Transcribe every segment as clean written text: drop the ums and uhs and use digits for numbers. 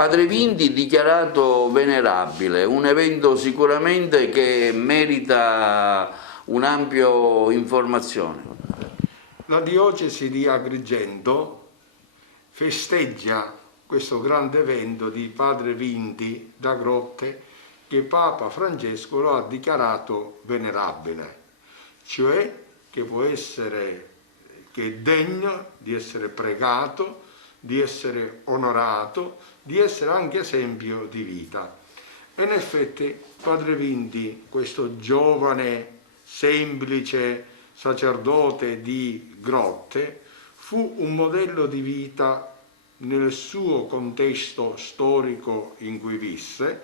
Padre Vinti dichiarato venerabile, un evento sicuramente che merita un'ampia informazione. La diocesi di Agrigento festeggia questo grande evento di Padre Vinti da Grotte che Papa Francesco lo ha dichiarato venerabile, cioè che può essere, che è degno di essere pregato, di essere onorato, di essere anche esempio di vita. E in effetti Padre Vinti, questo giovane, semplice sacerdote di Grotte, fu un modello di vita nel suo contesto storico in cui visse,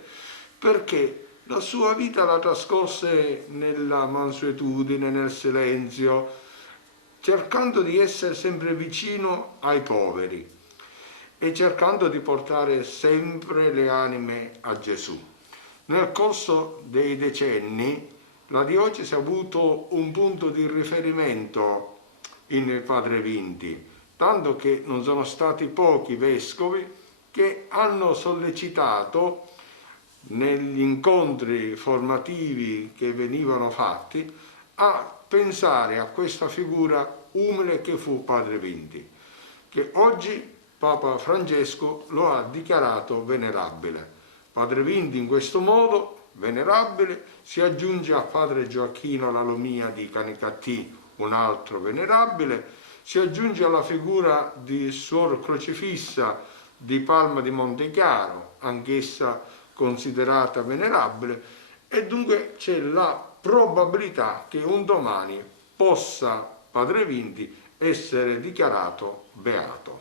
perché la sua vita la trascorse nella mansuetudine, nel silenzio, cercando di essere sempre vicino ai poveri e cercando di portare sempre le anime a Gesù. Nel corso dei decenni la diocesi ha avuto un punto di riferimento in Padre Vinti, tanto che non sono stati pochi vescovi che hanno sollecitato negli incontri formativi che venivano fatti a pensare a questa figura umile che fu Padre Vinti, che oggi Papa Francesco lo ha dichiarato venerabile. Padre Vinti in questo modo, venerabile, si aggiunge a Padre Gioacchino Lalomia di Canicattì, un altro venerabile, si aggiunge alla figura di Suor Crocifissa di Palma di Montechiaro, anch'essa considerata venerabile, e dunque c'è la probabilità che un domani possa Padre Vinti essere dichiarato beato.